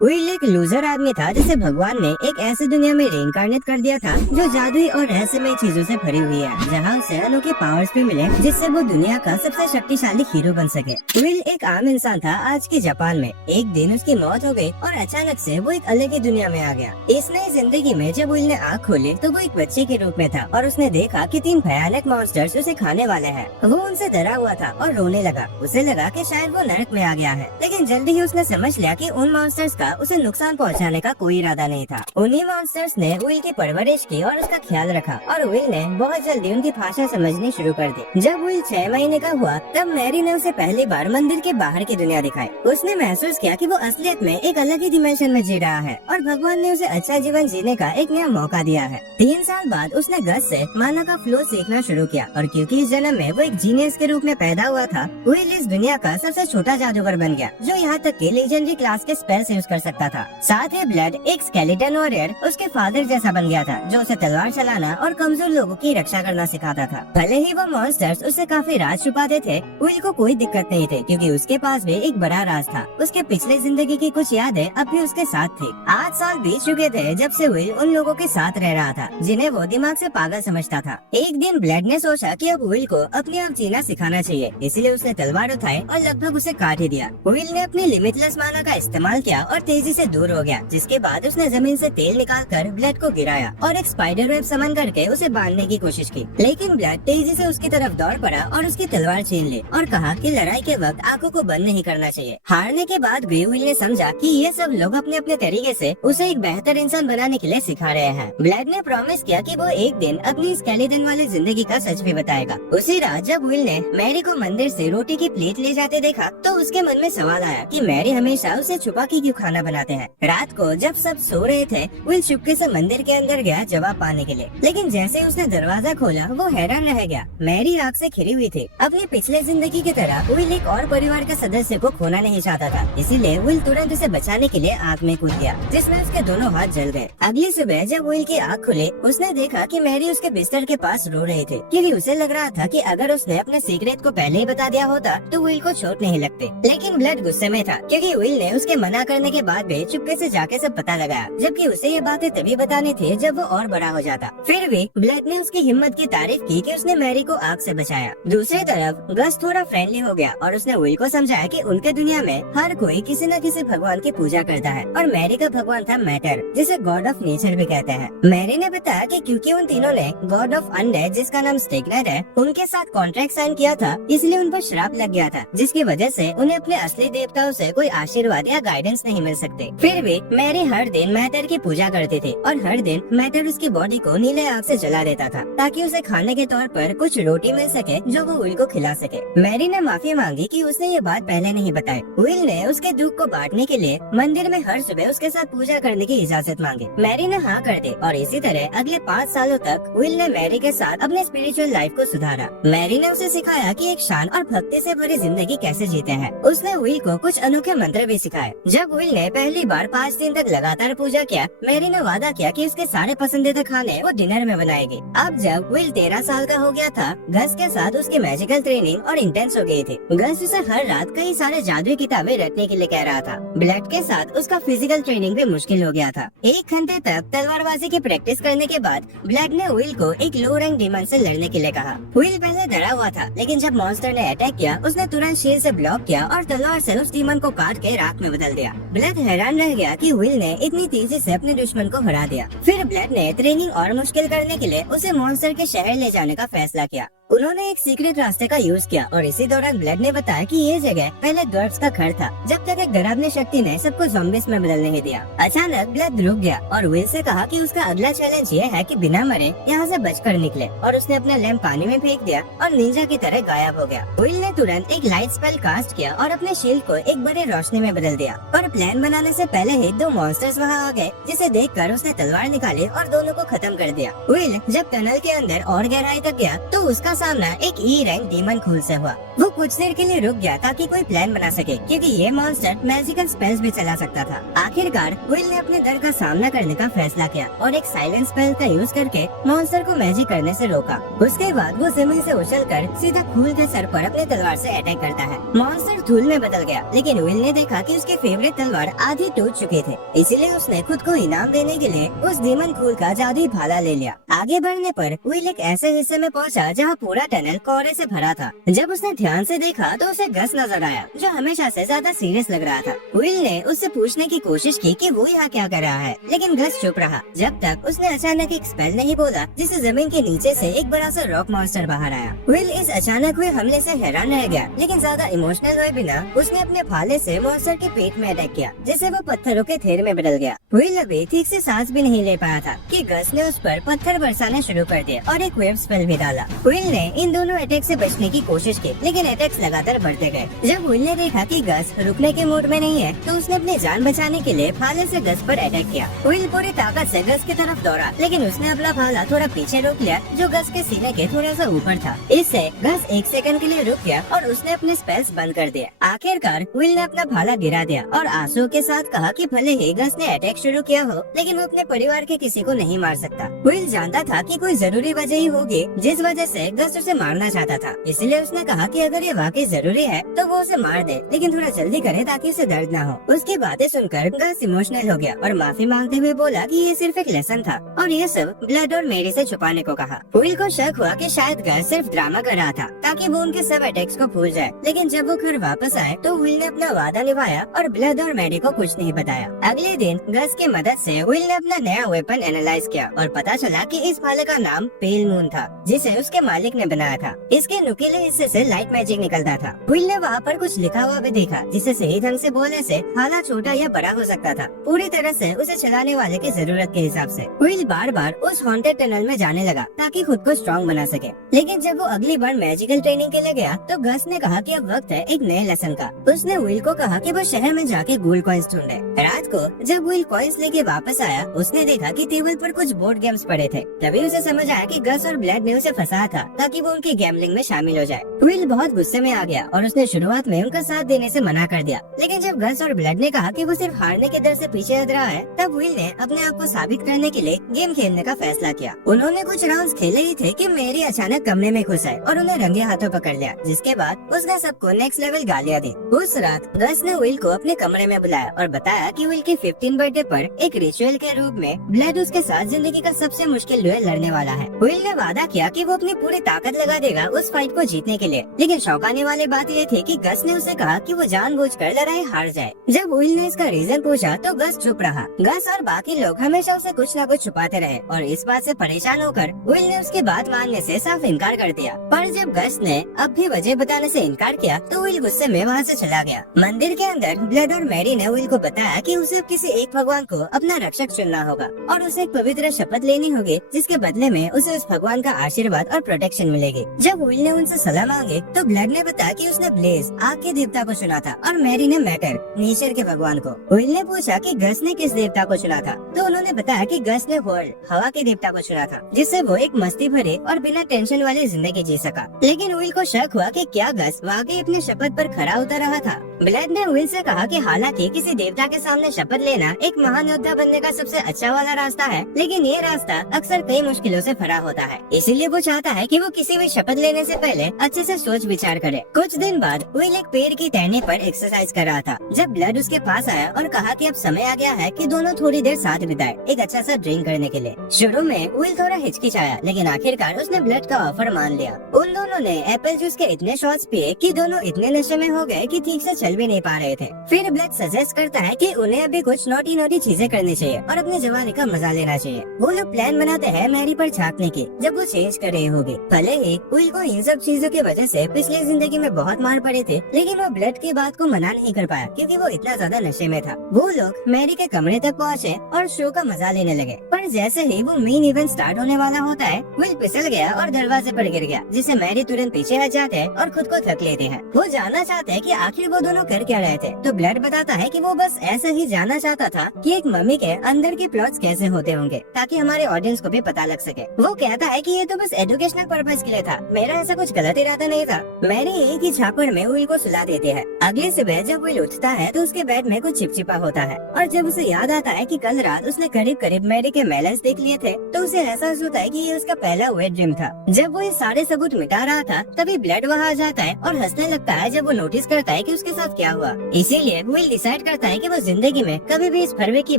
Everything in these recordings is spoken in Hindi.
विल एक लूजर आदमी था जिसे भगवान ने एक ऐसी दुनिया में रेइनकार्नेट कर दिया था जो जादुई और रहस्यमय चीजों से भरी हुई है, जहाँ उसे अनोखे पावर्स भी मिले जिससे वो दुनिया का सबसे शक्तिशाली हीरो बन सके। विल एक आम इंसान था आज के जापान में। एक दिन उसकी मौत हो गई और अचानक से वो एक अलग ही दुनिया में आ गया। इस नई जिंदगी में जब विल ने आँख खोली तो वो एक बच्चे के रूप में था और उसने देखा कि 3 भयानक मॉन्स्टर्स उसे खाने वाले हैं। वो उनसे डरा हुआ था और रोने लगा। उसे लगा कि शायद वो नरक में आ गया है, लेकिन जल्दी ही उसने समझ लिया कि उन मॉन्स्टर्स का उसे नुकसान पहुंचाने का कोई इरादा नहीं था। उन्हीं मॉन्स्टर्स ने विल की परवरिश की और उसका ख्याल रखा और विल ने बहुत जल्दी उनकी भाषा समझनी शुरू कर दी। जब विल 6 महीने का हुआ तब मैरी ने उसे पहली बार मंदिर के बाहर की दुनिया दिखाई। उसने महसूस किया कि वो असलियत में एक अलग ही डिमेंशन में जी रहा है और भगवान ने उसे अच्छा जीवन जीने का एक नया मौका दिया है। 3 साल बाद उसने गज से माना का फ्लो सीखना शुरू किया और क्योंकि इस जन्म में वो एक जीनियस के रूप में पैदा हुआ था, विल इस दुनिया का सबसे छोटा जादूगर बन गया जो यहाँ तक कि लेजेंडरी क्लास के स्पेल्स यूज कर सकता था। साथ ही ब्लड एक स्केलेटन वॉरियर उसके फादर जैसा बन गया था जो उसे तलवार चलाना और कमजोर लोगों की रक्षा करना सिखाता था। भले ही वो मॉन्स्टर्स उससे काफी राज छुपाते थे, विल को कोई दिक्कत नहीं थी क्योंकि उसके पास भी एक बड़ा राज था। उसके पिछले जिंदगी की कुछ यादें अब भी उसके साथ थी। 8 साल बीत चुके थे जब से विल उन लोगों के साथ रह रहा था जिन्हें वो दिमाग से पागल समझता था। एक दिन ब्लड ने सोचा कि अब विल को अपने आप जीना सिखाना चाहिए, इसलिए उसने तलवार उठाई और लगभग उसे काट ही दिया। विल ने अपनी लिमिटलेस माना का इस्तेमाल किया और तेजी से दूर हो गया, जिसके बाद उसने जमीन से तेल निकालकर ब्लड को गिराया और एक स्पाइडर वेब समन करके उसे बांधने की कोशिश की, लेकिन ब्लड तेजी से उसकी तरफ दौड़ पड़ा और उसकी तलवार छीन ली और कहा कि लड़ाई के वक्त आंखों को बंद नहीं करना चाहिए। हारने के बाद भी विल ने समझा कि ये सब लोग अपने अपने तरीके से उसे एक बेहतर इंसान बनाने के लिए सिखा रहे हैं। ब्लड ने प्रॉमिस किया कि वो एक दिन अपनी स्केलेटन वाली जिंदगी का सच भी बताएगा। उसी रात जब विल ने मैरी को मंदिर से रोटी की प्लेट ले जाते देखा तो उसके मन में सवाल आया कि मैरी हमेशा उसे छुपा के क्यों खाना बनाते हैं। रात को जब सब सो रहे थे, विल चुपके से मंदिर के अंदर गया जवाब पाने के लिए, लेकिन जैसे उसने दरवाजा खोला वो हैरान रह गया। मैरी आग से खिरी हुई थी। अपनी पिछले जिंदगी की तरह विल एक और परिवार के सदस्य को खोना नहीं चाहता था, इसीलिए विल तुरंत उसे बचाने के लिए आग में कूद गया, जिसमें उसके दोनों हाथ जल गए। अगली सुबह जब विल की आँख खुली उसने देखा कि मैरी उसके बिस्तर के पास रो रही थी, क्योंकि उसे लग रहा था कि अगर उसने अपने सीक्रेट को पहले ही बता दिया होता तो विल को चोट नहीं लगती। लेकिन ब्लड गुस्से में था क्योंकि विल ने उसके मना करने के बाद भी चुपके से जाके सब पता लगाया, जबकि उसे ये बातें तभी बतानी थी जब वो और बड़ा हो जाता। फिर भी ब्लड ने उसकी हिम्मत की तारीफ की कि उसने मैरी को आग से बचाया। दूसरी तरफ गस थोड़ा फ्रेंडली हो गया और उसने विल को समझाया कि उनके दुनिया में हर कोई किसी न किसी भगवान की पूजा करता है और मैरी का भगवान था मैटर, जिसे गॉड ऑफ नेचर भी कहते हैं। मैरी ने बताया कि क्योंकि उन तीनों ने गॉड ऑफ अनडेड, जिसका नाम स्टिग्नेट है, उनके साथ कॉन्ट्रैक्ट साइन किया था, इसलिए उन पर श्राप लग गया था, जिसकी वजह से उन्हें अपने असली देवताओं से कोई आशीर्वाद या गाइडेंस नहीं मिल सकते। फिर भी मैरी हर दिन मैटर की पूजा करती थी और हर दिन मैटर उसकी बॉडी को नीले आग से जला देता था ताकि उसे खाने के तौर पर कुछ रोटी मिल सके जो वो विल को खिला सके। मैरी ने माफी मांगी कि उसने ये बात पहले नहीं बताई। विल ने उसके दुख को बांटने के लिए मंदिर में हर सुबह उसके साथ पूजा करने की इजाजत मांगी। मैरी ने हाँ कर दी और इसी तरह अगले 5 सालों तक विल ने मैरी के साथ अपने स्पिरिचुअल लाइफ को सुधारा। मैरी ने उसे सिखाया कि एक शांत और भक्ति से भरी जिंदगी कैसे जीते हैं। उसने विल को कुछ अनोखे मंत्र भी सिखाए। जब विल ने पहली बार 5 दिन तक लगातार पूजा किया, मैरी ने वादा किया कि उसके सारे पसंदीदा खाने वो डिनर में बनाएगी। अब जब विल 13 साल का हो गया था, गस के साथ उसकी मैजिकल ट्रेनिंग और इंटेंस हो गई थी। गस उसे हर रात कई सारे जादुई किताबें रटने के लिए कह रहा था। ब्लड के साथ उसका फिजिकल ट्रेनिंग भी मुश्किल हो गया था। 1 घंटे तक तलवारबाजी की प्रैक्टिस करने के बाद ब्लड ने विल को एक लो रैंक डीमन से लड़ने के लिए कहा। विल पहले डरा हुआ था, लेकिन जब मॉन्स्टर ने अटैक किया उसने तुरंत शील्ड से ब्लॉक किया और तलवार से उस डीमन को काट के राख में बदल दिया। ब्लड हैरान रह गया कि विल ने इतनी तेजी से अपने दुश्मन को हरा दिया। फिर ब्लड ने ट्रेनिंग और मुश्किल करने के लिए उसे मॉन्स्टर के शहर ले जाने का फैसला किया। उन्होंने एक सीक्रेट रास्ते का यूज किया और इसी दौरान ब्लड ने बताया कि ये जगह पहले ड्वर्फ्स का घर था, जब तक एक डरावनी शक्ति ने सबको ज़ॉम्बीज़ में बदल नहीं दिया। अचानक ब्लड रुक गया और विल से कहा कि उसका अगला चैलेंज ये है कि बिना मरे यहाँ से बचकर निकले, और उसने अपना लैंप पानी में फेंक दिया और निंजा की तरह गायब हो गया। विल ने तुरंत एक लाइट स्पेल कास्ट किया और अपने शील्ड को एक बड़े रोशनी में बदल दिया, पर प्लान बनाने से पहले ही 2 मॉन्स्टर्स वहाँ आ गए, जिसे देखकर उसने तलवार निकाली और दोनों को खत्म कर दिया। विल जब टनल के अंदर और गहराई तक गया तो उसका सामना एक ई रैंक डीमन खूल से हुआ। वो कुछ देर के लिए रुक गया ताकि कोई प्लान बना सके, क्योंकि ये मॉन्स्टर मैजिकल स्पेल्स भी चला सकता था। आखिरकार विल ने अपने डर का सामना करने का फैसला किया और एक साइलेंस स्पेल का यूज करके मॉन्स्टर को मैजिक करने से रोका। उसके बाद वो जमीन से उछलकर सीधा खूल के सर पर अपने तलवार से अटैक करता है। मॉन्स्टर धूल में बदल गया, लेकिन विल ने देखा कि उसकी फेवरेट तलवार आधी टूट चुके थे, इसीलिए उसने खुद को इनाम देने के लिए उस डीमन खूल का जादुई भाला ले लिया। आगे बढ़ने पर विल एक ऐसे हिस्से में पहुंचा जहां पूरा टनल कोहरे से भरा था। जब उसने ध्यान से देखा तो उसे गस नजर आया, जो हमेशा से ज्यादा सीरियस लग रहा था। विल ने उससे पूछने की कोशिश की कि वो यहाँ क्या कर रहा है, लेकिन गस चुप रहा जब तक उसने अचानक एक स्पेल नहीं बोला, जिससे जमीन के नीचे से एक बड़ा सा रॉक मॉन्स्टर बाहर आया। विल इस अचानक हुए हमले से हैरान रह गया, लेकिन ज्यादा इमोशनल हुए बिना उसने अपने भाले से मॉन्स्टर के पेट में अटैक किया, जिससे वो पत्थरों के ढेर में बदल गया। विल अभी ठीक से सांस भी नहीं ले पाया था कि गस ने उस पर पत्थर बरसाना शुरू कर दिया और एक वेव स्पेल भी डाला। विल ने इन दोनों अटैक से बचने की कोशिश की, लेकिन अटैक्स लगातार बढ़ते गए। जब विल ने देखा कि गस रुकने के मूड में नहीं है, तो उसने अपनी जान बचाने के लिए भाले से गस पर अटैक किया। विल पूरी ताकत से गस की तरफ दौड़ा, लेकिन उसने अपना भाला थोड़ा पीछे रोक लिया, जो गस के सीने के थोड़ा सा ऊपर था। इससे गस एक सेकंड के लिए रुक गया और उसने अपने स्पेल्स बंद कर दिया। आखिरकार विल ने अपना भाला गिरा दिया और आंसू के साथ कहा कि भले ही गस ने अटैक शुरू किया हो, लेकिन वो अपने परिवार के किसी को नहीं मार सकता। विल जानता था कि कोई जरूरी वजह ही होगी जिस वजह से गस उसे मारना चाहता था, इसलिए उसने कहा कि अगर ये वाकई जरूरी है तो वो उसे मार दे, लेकिन थोड़ा जल्दी करे ताकि उसे दर्द ना हो। उसकी बातें सुनकर गस इमोशनल हो गया और माफी मांगते हुए बोला कि ये सिर्फ एक लेसन था और ये सब ब्लड और मेरी से छुपाने को कहा। विल को शक हुआ कि शायद गस सिर्फ ड्रामा कर रहा था ताकि वो उनके सब अटैक्स को भूल जाए, लेकिन जब वो घर वापस आए तो विल ने अपना वादा निभाया और ब्लड और मैरी को कुछ नहीं बताया। अगले दिन गस की मदद से विल ने अपना नया वेपन एनालाइज किया और पता चला कि इस भाले का नाम पेल मून था, जिसे उसके मालिक ने बनाया था। इसके नुकीले हिस्से से लाइट मैजिक निकलता था। विल ने वहाँ पर कुछ लिखा हुआ भी देखा, जिसे सही ढंग से बोलने से भाला छोटा या बड़ा हो सकता था, पूरी तरह से उसे चलाने वाले की जरूरत के हिसाब से। विल बार बार उस हॉन्टेड टनल में जाने लगा ताकि खुद को स्ट्रॉन्ग बना सके, लेकिन जब वो अगली बार मैजिकल ट्रेनिंग के लिए गया तो गस ने कहा कि अब वक्त है एक नए लेसन का। उसने विल को कहा कि वो शहर में जाके गोल्ड कॉइन्स ढूंढे। रात को जब विल कॉइन्स लेके वापस आया, उसने देखा कि टेबल पर कुछ बोर्ड गेम्स पड़े थे। तभी उसे समझ आया कि गस और ब्लैड ने उसे फंसाया था ताकि वो उनकी गैम्बलिंग में शामिल हो जाए। विल बहुत गुस्से में आ गया और उसने शुरुआत में उनका साथ देने से मना कर दिया, लेकिन जब गस और ब्लैड ने कहा कि वो सिर्फ हारने के डर से पीछे हट रहा है, तब विल ने अपने आप को साबित करने के लिए गेम खेलने का फैसला किया। उन्होंने कुछ राउंड्स खेले ही थे कि मेरी अचानक कमरे में घुस आए और उन्हें रंगे हाथों पकड़ लिया, जिसके बाद उसने सबको नेक्स्ट लेवल गालियां दी। उस रात गस ने विल को अपने कमरे में बुलाया और बताया कि विल के 15 बर्थडे पर एक रिचुअल के रूप में ब्लैड उसके साथ जिंदगी का सबसे मुश्किल डुएल लड़ने वाला है। विल ने वादा किया कि वो अपनी पूरी ताकत लगा देगा उस फाइट को जीतने के लिए, लेकिन चौंकाने वाली बात ये थी कि गस ने उसे कहा कि वो जानबूझकर लड़ाई हार जाए। जब विल ने इसका रीजन पूछा तो गस चुप रहा। गस और बाकी लोग हमेशा उसे कुछ न कुछ छुपाते रहे और इस बात से परेशान होकर विल ने उसकी बात मानने से साफ इनकार कर दिया। पर जब गस ने अब भी वजह बताने से इनकार किया तो विल गुस्से में वहाँ से चला गया। मंदिर के अंदर ब्लड और मैरी ने विल को बताया कि उसे किसी एक भगवान को अपना रक्षक चुनना होगा और उसे एक पवित्र शपथ लेनी होगी, जिसके बदले में उसे उस भगवान का आशीर्वाद और प्रोटेक्शन मिलेगी। जब विल ने उनसे सलाह मांगी तो ब्लड ने बताया कि उसने ब्लेज आग के देवता को चुना था और मैरी ने मैटर नेचर के भगवान को। विल ने पूछा कि गस ने किस देवता को चुना था, तो उन्होंने बताया कि गस ने वर्ल्ड हवा के देवता को चुना था, जिससे वो एक मस्ती भरे और बिना टेंशन वाली जिंदगी जी सका। लेकिन विल को शक हुआ कि क्या गस वाकई अपने शपथ पर खरा उतर रहा था। ब्लैड ने विल से कहा कि हालांकि किसी देवता के सामने शपथ लेना एक महान योद्धा बनने का सबसे अच्छा वाला रास्ता है, लेकिन ये रास्ता अक्सर कई मुश्किलों से भरा होता है। इसीलिए वो चाहता है कि वो किसी भी शपथ लेने से पहले अच्छे से सोच विचार करे। कुछ दिन बाद विल एक पेड़ की टहनी पर एक्सरसाइज कर रहा था जब ब्लड उसके पास आया और कहा कि अब समय आ गया है कि दोनों थोड़ी देर साथ बिताए एक अच्छा सा ड्रिंक करने के लिए। शुरू में विल थोड़ा हिचकिचाया, लेकिन आखिरकार उसने ब्लड का ऑफर मान लिया। उन दोनों ने एप्पल जूस के इतने शॉट्स पिए कि दोनों इतने नशे में हो गए कि ठीक से चल भी नहीं पा रहे थे। फिर ब्लड सजेस्ट करता है कि उन्हें अभी कुछ नोटी चीजें करनी चाहिए और अपने जवानी का मजा लेना चाहिए। वो लोग प्लान बनाते हैं मैरी पर झांकने की जब वो चेंज कर रही होगी। भले ही विल को इन सब चीजों की वजह वजह से पिछली जिंदगी में बहुत मार पड़े थे, लेकिन वो ब्लड की बात को मना नहीं कर पाया क्योंकि वो इतना ज्यादा नशे में था। वो लोग मैरी के कमरे तक पहुँचे और शो का मजा लेने लगे, पर जैसे ही वो मेन इवेंट स्टार्ट होने वाला होता है, विल फिसल गया और दरवाजे पर गिर गया, जिससे मैरी तुरंत पीछे हट जाते हैं और खुद को थक लेते हैं। वो जानना चाहते हैं कि आखिर वो दोनों कर क्या रहे थे, तो ब्लड बताता है कि वो बस ऐसा ही जानना चाहता था कि एक मम्मी के अंदर के प्लॉट्स कैसे होते होंगे, ताकि हमारे ऑडियंस को भी पता लग सके। वो कहता है कि ये तो बस एजुकेशनल पर्पज के लिए था, मेरा ऐसा कुछ गलत इरादा नहीं था। मैरी एक ही झापड़ में विल को सुला देती है। अगली सुबह जब विल उठता है तो उसके बेड में कुछ चिपचिपा होता है, और जब उसे याद आता है कि कल रात उसने करीब करीब मैरी के मेलन्स देख लिए थे, तो उसे एहसास होता है कि ये उसका पहला वेट ड्रीम था। जब वो ये सारे सबूत मिटा रहा था, तभी ब्लड वहाँ आ जाता है और हंसने लगता है जब वो नोटिस करता है कि उसके साथ क्या हुआ। इसीलिए विल डिसाइड करता है कि वो जिंदगी में कभी भी इस फरवे की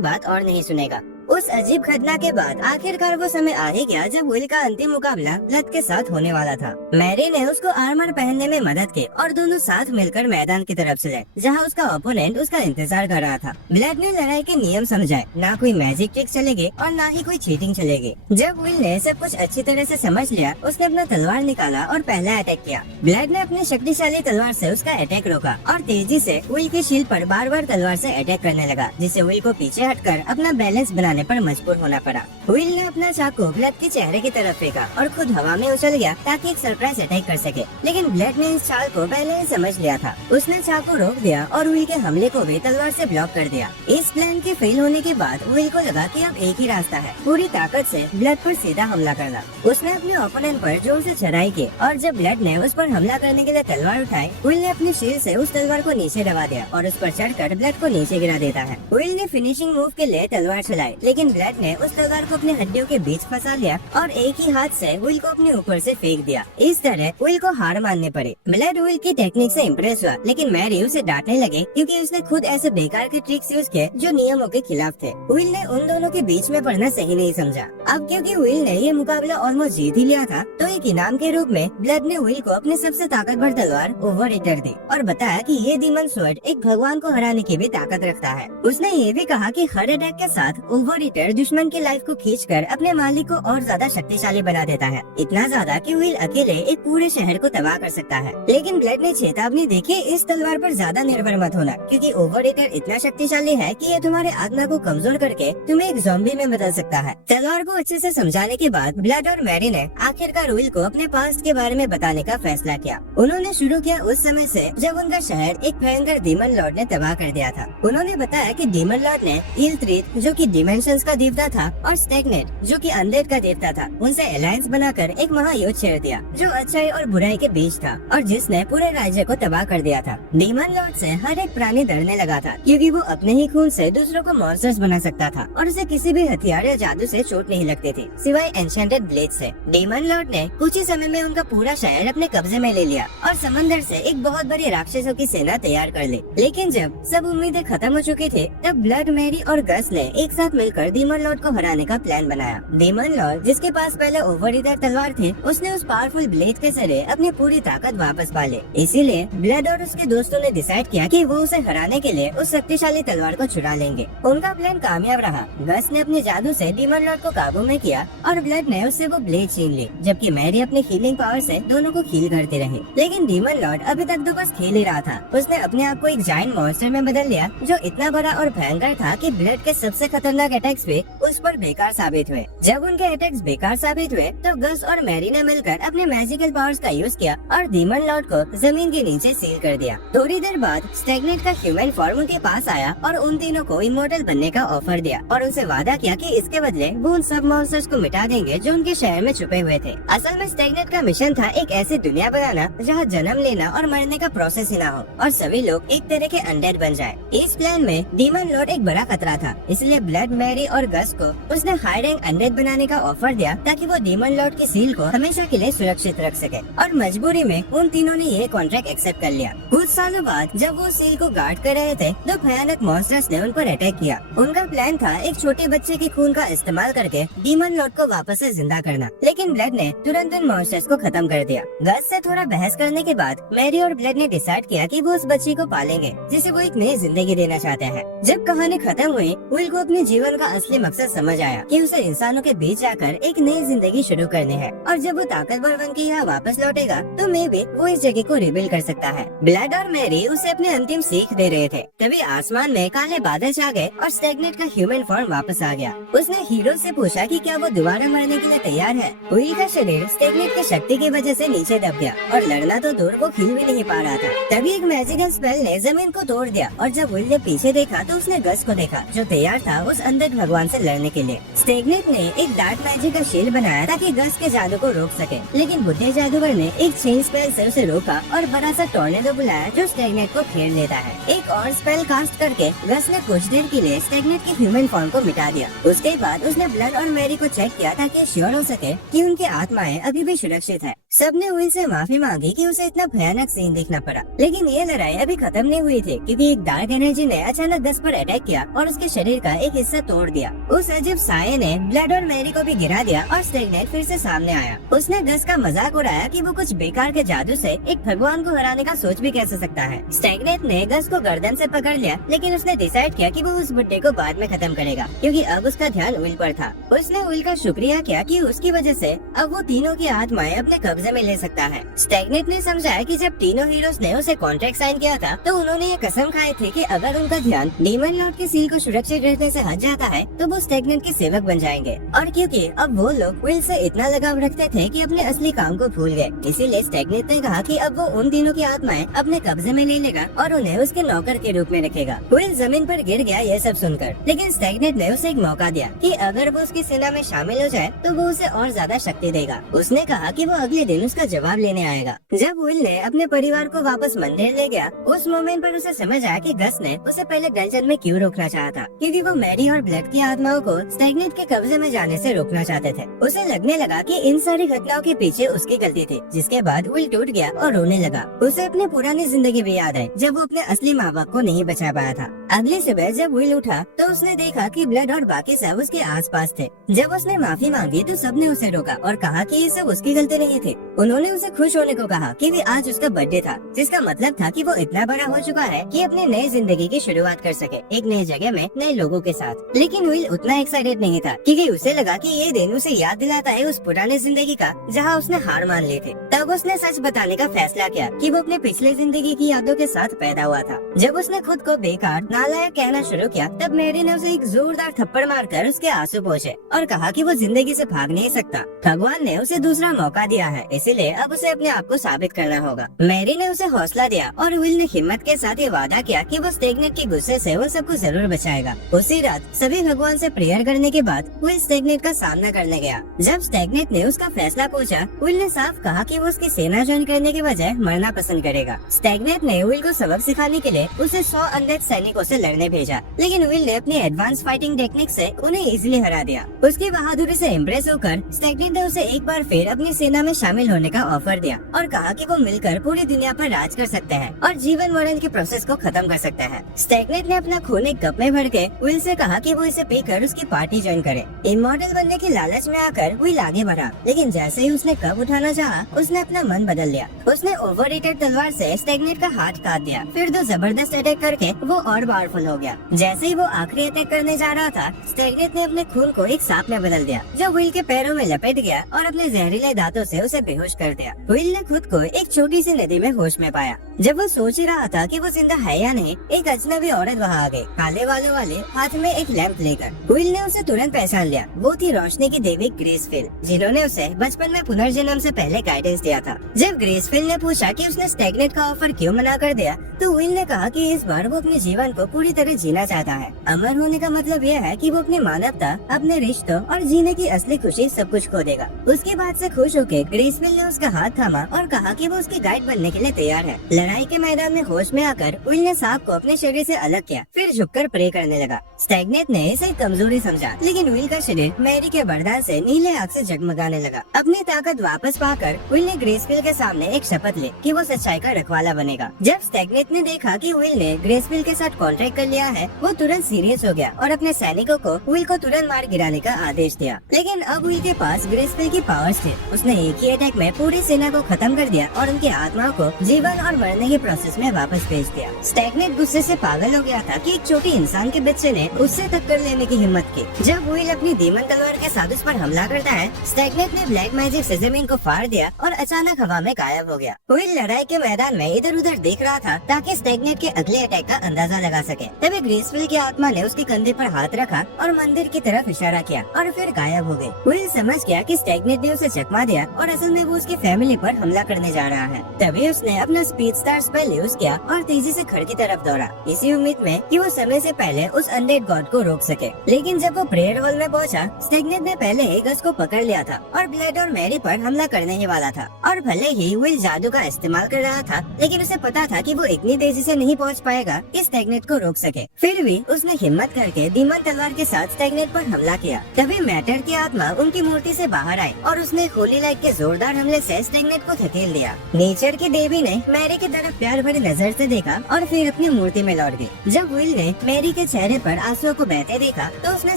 बात और नहीं सुनेगा। उस अजीब घटना के बाद आखिरकार वो समय आ ही गया जब विल का अंतिम मुकाबला ब्लड के साथ होने वाला था। मैरी ने उसको आर्मर पहनने में मदद की और दोनों साथ मिलकर मैदान की तरफ चले, जहां उसका ओपोनेंट उसका इंतजार कर रहा था। ब्लड ने लड़ाई के नियम समझाए, ना कोई मैजिक ट्रिक चलेगी और ना ही कोई चीटिंग चलेगी। जब विल ने सब कुछ अच्छी तरह से समझ लिया, उसने अपना तलवार निकाला और पहला अटैक किया। ब्लड ने अपनी शक्तिशाली तलवार से उसका अटैक रोका और तेजी से विल के शील्ड पर बार बार तलवार से अटैक करने लगा, जिससे विल को पीछे हटकर अपना बैलेंस बनाने पर मजबूर होना पड़ा। विल ने अपना चाकू ब्लड के चेहरे की तरफ फेंका और खुद हवा में उछल गया ताकि एक सरप्राइज अटैक कर सके, लेकिन ब्लड ने इस चाल को पहले ही समझ लिया था। उसने चाकू रोक दिया और विल के हमले को भी तलवार से ब्लॉक कर दिया। इस प्लान के फेल होने के बाद विल को लगा कि अब एक ही रास्ता है, पूरी ताकत से ब्लड पर सीधा हमला करना। उसने अपने ओपोनेंट पर जोर से चढ़ाई की और जब ब्लड ने उस पर हमला करने के लिए तलवार उठाई, विल ने अपनी शील्ड से उस तलवार को नीचे दबा दिया और उस पर चढ़कर ब्लड को नीचे गिरा देता है। विल ने फिनिशिंग मूव के लिए तलवार चलाई, लेकिन ब्लड ने उस तलवार को अपने हड्डियों के बीच फंसा लिया और एक ही हाथ से विल को अपने ऊपर से फेंक दिया। इस तरह विल को हार माननी पड़ी। ब्लड विल की टेक्निक से इम्प्रेस हुआ, लेकिन मैरी उसे डांटने लगे क्योंकि उसने खुद ऐसे बेकार के ट्रिक्स यूज किए जो नियमों के खिलाफ थे। विल ने उन दोनों के बीच में पड़ना सही नहीं समझा। अब क्योंकि विल ने ये मुकाबला ऑलमोस्ट जीत ही लिया था, तो एक इनाम के रूप में ब्लड ने विल को अपनी सबसे ताकतवर तलवार ओवर ईटर दी और बताया कि ये डीमन स्वॉर्ड एक भगवान को हराने की भी ताकत रखता है। उसने ये भी कहा कि हर अटैक के साथ ओवर ईटर दुश्मन की लाइफ को खींचकर अपने मालिक को और ज्यादा शक्तिशाली बना देता है, इतना ज्यादा कि विल अकेले एक पूरे शहर को तबाह कर सकता है। लेकिन ब्लड ने चेतावनी दी कि इस तलवार पर ज्यादा निर्भर मत होना, क्योंकि ओवर ईटर इतना शक्तिशाली है कि ये तुम्हारे आत्मा को कमजोर करके तुम्हें एक ज़ॉम्बी में बदल सकता है। तलवार को अच्छे से समझाने के बाद ब्लड और मैरी ने आखिरकार विल को अपने पास्ट के बारे में बताने का फैसला किया। उन्होंने शुरू किया उस समय से जब उनका शहर एक भयंकर डीमन लॉर्ड ने तबाह कर दिया था। उन्होंने बताया कि डीमन लॉर्ड ने इल्थ्रीथ, जो कि डिमेंशंस का देवता था, और स्टैग्नेट, जो कि अनडेड का देवता था, उनसे अलायंस बनाकर एक महायुद्ध छेड़ दिया जो अच्छाई और बुराई के बीच था और जिसने पूरे राज्य को तबाह कर दिया था। डीमन लॉर्ड से हर एक प्राणी डरने लगा था क्योंकि वो अपने ही खून से दूसरों को मॉन्स्टर्स बना सकता था और उसे किसी भी हथियार या जादू से चोट नहीं लगती थी, सिवाय एन्चेंटेड ब्लेड से। डीमन लॉर्ड ने कुछ ही समय में उनका पूरा शहर अपने कब्जे में ले लिया और समंदर से एक बहुत बड़ी राक्षसों की सेना तैयार कर ली। लेकिन जब सब उम्मीदें खत्म हो चुकी थी, तब ब्लड, मैरी और गस ने एक साथ मिलकर डीमन लॉर्ड को हराने का प्लान बनाया। डीमन लॉर्ड, जिसके पास पहले ओवर ईटर तलवार थी, उसने उस पावरफुल ब्लेड के जरिए अपनी पूरी ताकत वापस पा ली। इसीलिए ब्लड और उसके दोस्तों ने डिसाइड किया कि वो उसे हराने के लिए उस शक्तिशाली तलवार को चुरा लेंगे। उनका प्लान कामयाब रहा। गस ने अपने जादू से डीमन लॉर्ड को काबू में किया और ब्लड ने उससे वो ब्लेड छीन ली, जबकि मैरी अपनी हीलिंग पावर से दोनों को हील करती रही। लेकिन डीमन लॉर्ड अभी तक तो बस खेल ही रहा था। उसने अपने आप को एक जायंट मॉन्स्टर में बदल लिया जो इतना बड़ा और भयंकर था कि ब्लड के सबसे खतरनाक अटैक्स भी उस पर बेकार साबित हुए। जब उनके अटैक्स बेकार साबित हुए, तो गस और मैरी ने मिलकर अपने मैजिकल पावर्स का यूज किया और डीमन लॉर्ड को जमीन के नीचे सील कर दिया। थोड़ी देर बाद स्टैग्नेट का ह्यूमन फॉर्म उनके पास आया और उन तीनों को इमोर्टल बनने का ऑफर दिया और उनसे वादा किया कि इसके बदले वो उन सब मॉन्स्टर्स को मिटा देंगे जो उनके शहर में छुपे हुए थे। असल में स्टैग्नेट का मिशन था एक ऐसी दुनिया बनाना जहाँ जन्म लेना और मरने का प्रोसेस ही ना हो और सभी लोग एक तरह के अनडेड बन जाए। इस प्लान में डीमन लॉर्ड एक बड़ा खतरा था, इसलिए ब्लड, मैरी और गस को उसने हाई रैंक अनडेड बनाने का ऑफर दिया ताकि वो डीमन लॉर्ड की सील को हमेशा के लिए सुरक्षित रख सके। और मजबूरी में उन तीनों ने ये कॉन्ट्रैक्ट एक्सेप्ट कर लिया। कुछ सालों बाद जब वो सील को गार्ड कर रहे थे, तो भयानक मॉन्स्टर्स ने उन पर अटैक किया। उनका प्लान था एक छोटे बच्चे के खून का इस्तेमाल करके डीमन लॉर्ड को वापस से जिंदा करना, लेकिन ब्लड ने तुरंत उन मॉन्स्टर्स को खत्म कर दिया। गस से थोड़ा बहस करने के बाद मैरी और ब्लड ने डिसाइड किया कि वो उस बच्ची को पालेंगे जिसे वो एक नई जिंदगी देना चाहते हैं। जब कहानी खत्म हुई, विल को अपने जीवन का असली मकसद समझ आया कि उसे इंसानों के बीच जाकर एक नई जिंदगी शुरू करनी है, और जब वो ताकतवर बन के यहाँ वापस लौटेगा तो मे भी वो इस जगह को रिबिल्ड कर सकता है। ब्लड और मैरी उसे अपने अंतिम सीख दे रहे थे, तभी आसमान में काले बादल छा गए और स्टैग्नेट का ह्यूमन फॉर्म वापस आ गया। उसने हीरो से पूछा कि क्या वो दोबारा मरने के लिए तैयार है। विल का शरीर स्टैग्नेट की शक्ति की वजह से नीचे दब गया और लड़ना तो दूर वो हिल भी नहीं पा रहा था। तभी एक मैजिकल स्पेल ने जमीन को तोड़ दिया और जब विल ने पीछे देखा तो उसने गस को देखा जो तैयार था उस अंधक भगवान से लड़ने के लिए। स्टैग्नेट ने एक डार्क मैजिक का शील्ड बनाया ताकि गस के जादू को रोक सके, लेकिन बुढ़े जादूगर ने एक चेन स्पेल से उसे रोका और बड़ा सा टॉर्नेडो बुलाया जो स्टैग्नेट को घेर लेता है। एक और स्पेल कास्ट करके गस ने कुछ देर के लिए स्टैग्नेट के ह्यूमन फॉर्म को मिटा दिया। उसके बाद उसने ब्लड और मैरी को चेक किया ताकि श्योर हो सके कि उनकी आत्माएं अभी भी सुरक्षित है। सबने विल से माफी मांगी कि उसे इतना भयानक सीन देखना पड़ा, लेकिन ये लड़ाई अभी खत्म नहीं हुई थी क्योंकि एक डार्क एनर्जी ने अचानक गस पर अटैक किया और उसके शरीर का एक हिस्सा तोड़ दिया। उस अजीब साये ने ब्लड और मैरी को भी गिरा दिया और स्टैग्नेट फिर से सामने आया। उसने गस का मजाक उड़ाया कि वो कुछ बेकार के जादू से एक भगवान को हराने का सोच भी कैसे सकता है। स्टैग्नेट ने गस को गर्दन से पकड़ लिया, लेकिन उसने डिसाइड किया कि वो उस बुड्ढे को बाद में खत्म करेगा क्योंकि अब उसका ध्यान विल पर था। उसने विल का शुक्रिया किया कि उसकी वजह से अब वो तीनों की आत्माएं अपने कब्जे में ले सकता है। स्टैग्नेट ने समझाया कि जब तीनों हीरोज ने उसे कॉन्ट्रैक्ट साइन किया था तो उन्होंने ये कसम खाई थी कि अगर उनका ध्यान डीमन लॉर्ड की सील को सुरक्षित रखने से हट जाता है तो वो स्टैग्नेट के सेवक बन जाएंगे। और क्योंकि अब वो लोग विल से इतना लगाव रखते थे कि अपने असली काम को भूल गए, इसीलिए स्टैग्नेट ने कहा कि अब वो उन तीनों की आत्माएं अपने कब्जे में ले लेगा और उन्हें उसके नौकर के रूप में रखेगा। विल जमीन पर गिर गया ये सब सुनकर, लेकिन स्टैग्नेट ने उसे एक मौका दिया कि अगर वो उसकी सेना में शामिल हो जाए तो वो उसे और ज्यादा शक्ति देगा। उसने कहा कि वो अगले दिन उसका जवाब लेने आएगा। जब विल ने अपने परिवार को वापस मंदिर ले गया, उस मोमेंट पर उसे समझ आया कि गस ने उसे पहले डंजन में क्यों रोकना चाहा था, क्योंकि वो मैरी और ब्लड की आत्माओं को स्टैग्नेट के कब्जे में जाने से रोकना चाहते थे। उसे लगने लगा कि इन सारी घटनाओं के पीछे उसकी गलती थी, जिसके बाद विल टूट गया और रोने लगा। उसे अपनी पुरानी जिंदगी भी याद आई जब वो अपने असली माँ बाप को नहीं बचा पाया था। अगली सुबह जब विल उठा तो उसने देखा कि ब्लड और बाकी सब उसके आसपास थे। जब उसने माफी मांगी तो सबने उसे रोका और कहा कि ये सब उसकी गलती नहीं थी। उन्होंने उसे खुश होने को कहा कि आज उसका बर्थडे था, जिसका मतलब था कि वो इतना बड़ा हो चुका है कि अपनी नई जिंदगी की शुरुआत कर सके एक नई जगह में नए लोगों के साथ। लेकिन विल उतना एक्साइटेड नहीं था क्योंकि उसे लगा कि ये दिन उसे याद दिलाता है उस पुरानी जिंदगी का जहाँ उसने हार मान ली थी। तब उसने सच बताने का फैसला किया कि वो अपने पिछले जिंदगी की यादों के साथ पैदा हुआ था। जब उसने खुद को बेकार नालायक कहना शुरू किया तब मैरी ने उसे एक जोरदार थप्पड़ मारकर उसके आंसू पोंछे और कहा कि वो जिंदगी से भाग नहीं सकता। भगवान ने उसे दूसरा मौका दिया है, इसीलिए अब उसे अपने आप को साबित करना होगा। मैरी ने उसे हौसला दिया और विल ने हिम्मत के साथ ये वादा किया कि वो स्टैग्नेट के गुस्से से उन सबको जरूर बचाएगा। उसी रात सभी भगवान से प्रेयर करने के बाद विल स्टैग्नेट का सामना करने गया। जब स्टैग्नेट ने उसका फैसला पूछा, विल ने साफ कहा कि वो उसकी सेना ज्वाइन करने के बजाय मरना पसंद करेगा। स्टैग्नेट ने विल को सबक सिखाने के लिए उसे 100 अनडेड सैनिकों से लड़ने भेजा, लेकिन विल ने अपनी एडवांस फाइटिंग टेक्निक से उन्हें इजीली हरा दिया। उसकी बहादुरी से इम्प्रेस होकर स्टैग्नेट ने उसे एक बार फिर अपनी सेना में शामिल होने का ऑफर दिया और कहा कि वो मिलकर पूरी दुनिया पर राज कर सकते हैं और जीवन मरण के प्रोसेस को खत्म कर सकते हैं। स्टैग्नेट ने अपना खून एक कप में भर के विल से कहा कि वो इसे पीकर उसकी पार्टी ज्वाइन करे। इमॉर्टल बनने की लालच में आकर विल आगे बढ़ा, लेकिन जैसे ही उसने कप उठाना चाहा, उसने अपना मन बदल लिया। उसने ओवररेटेड तलवार से स्टैग्नेट का हाथ काट दिया, फिर दो जबरदस्त अटैक करके वो और पावरफुल हो गया। जैसे ही वो आखिरी अटैक करने जा रहा था, स्टैग्नेट ने अपने खून को एक सांप में बदल दिया जो विल के पैरों में लपेट गया और अपने जहरीले दांतों से उसे बेहोश कर दिया। विल ने खुद को एक छोटी सी नदी में होश में पाया। जब वो सोच ही रहा था कि वो जिंदा है या नहीं, एक अजनबी औरत वहाँ आ गई, काले बालों वाले, हाथ में एक लैंप लेकर। विल ने उसे तुरंत पहचान लिया। वो थी रोशनी की देवी ग्रेसफिल, जिन्होंने उसे बचपन में पुनर्जन्म से पहले गाइडेंस दिया था। जब ग्रेसफिल ने पूछा कि उसने स्टैग्नेट का ऑफर क्यों मना कर दिया, तो विल ने कहा कि इस बार वो अपने जीवन को पूरी तरह जीना चाहता है। अमर होने का मतलब यह है कि वो अपनी मानवता, अपने रिश्तों और जीने की असली खुशी सब कुछ खो देगा। उसकी बात से खुश होकर ग्रेसफिल ने उसका हाथ थामा और कहा कि वो उसकी गाइड बनने के लिए तैयार है। लड़ाई के मैदान में होश में आकर विल ने सांप को अपने शरीर से अलग किया, फिर झुककर प्रे करने लगा। स्टैग्नेट ने इसे कमजोरी समझा, लेकिन विल का शरीर मैरी के वरदान से नीले आग से जगमगाने लगा। अपनी ताकत वापस पाकर विल ने ग्रेसफिल के सामने एक शपथ ली कि वो सच्चाई का रखवाला बनेगा। जब स्टैग्नेट ने देखा कि विल ने ग्रेसफिल के साथ कॉन्ट्रैक्ट कर लिया है, वो तुरंत सीरियस हो गया और अपने सैनिकों को विल को तुरंत मार गिराने का आदेश दिया। लेकिन अब विल के पास ग्रेसफिल की पावर्स थे। उसने एक ही अटैक में पूरी सेना को खत्म कर दिया और उनकी आत्माओं को जीवन और मरने के प्रोसेस में वापस भेज दिया। स्टैग्नेट गुस्से से पागल हो गया था कि एक छोटी इंसान के बच्चे ने उससे टक्कर लेने की हिम्मत की। जब विल अपनी डीमन तलवार के साथ उस पर हमला करता है, स्टैग्नेट ने ब्लैक मैजिक से जमीन को फाड़ दिया और अचानक हवा में गायब हो गया। विल लड़ाई के मैदान में इधर उधर देख रहा था ताकि स्टैग्नेट के अगले अटैक का अंदाजा लगा सके। तभी ग्रेसफिल की आत्मा ने उसके कंधे पर हाथ रखा और मंदिर की तरफ इशारा किया और फिर गायब हो गई। विल समझ गया कि स्टैग्नेट ने उसे चकमा दिया और असल में वो उसकी फैमिली पर हमला करने जा रहा है। तभी उसने अपना स्पीड स्टार स्पेल यूज किया और तेजी से घर की तरफ दौड़ा, इसी उम्मीद में कि वो समय से पहले उस अनडेड गॉड को रोक सके। लेकिन जब वो प्रेयर हॉल में पहुंचा, स्टैग्नेट ने पहले ही गस को पकड़ लिया था और ब्लेड और मैरी पर हमला करने ही वाला था। और भले ही विल जादू का इस्तेमाल कर रहा था, लेकिन उसे पता था कि वो इतनी तेजी से नहीं पहुंच पाएगा कि स्टैग्नेट को रोक सके। फिर भी उसने हिम्मत करके डीमन तलवार के साथ स्टैग्नेट पर हमला किया। तभी मैटर की आत्मा उनकी मूर्ति से बाहर आई और उसने होली लाइट के जोरदार हमले से स्टैग्नेट को धकेल दिया। नेचर की देवी ने मैरी की तरफ प्यार भरी नजर से देखा और फिर अपनी मूर्ति में लौट गई। जब विल ने मैरी के चेहरे पर आंसुओं को बहते देखा तो उसने